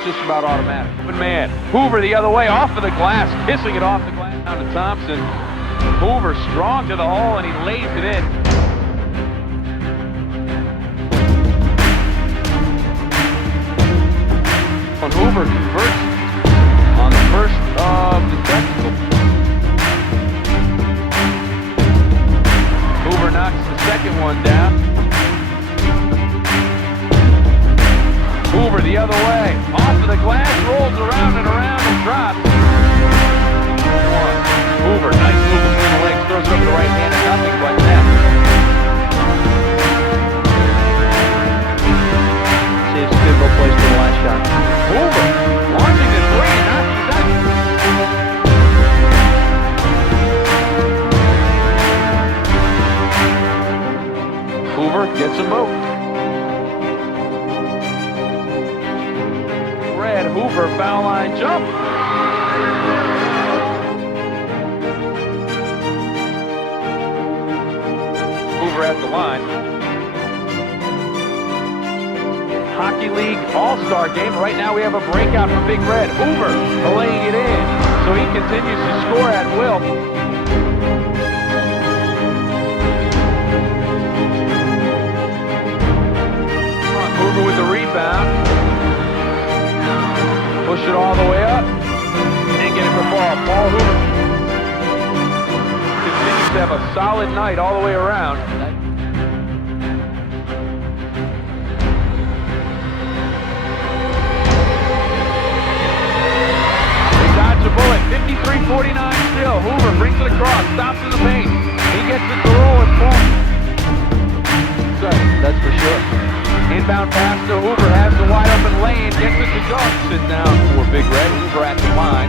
it's just about automatic. Open man. Hoover the other way, off of the glass, kissing it off the glass down to Thompson. Hoover strong to the hole, and he lays it in. And Hoover converts on the first of the technical. Hoover knocks the second one down. Hoover the other way, off of the glass, rolls around and drops. Hoover, nice move between the legs, throws it over the right hand, and nothing but net. See if Steubenville plays for the last shot. Hoover launching the three, knocking that. Hoover gets a move. Hoover foul line jump. Hoover at the line. Hockey League All-Star game. Right now we have a breakout from Big Red. Hoover laying it in. So he continues to score at will. Hoover with the rebound. Push it all the way up and get it for Paul. Paul Hoover continues to have a solid night all the way around. They dodge a bullet. 53-49 still. Hoover brings it across, stops in the paint. He gets it to roll with Paul. That's for sure. Inbound pass to Hoover, has the wide open lane, gets it to Johnson down for Big Red. Hoover at the line.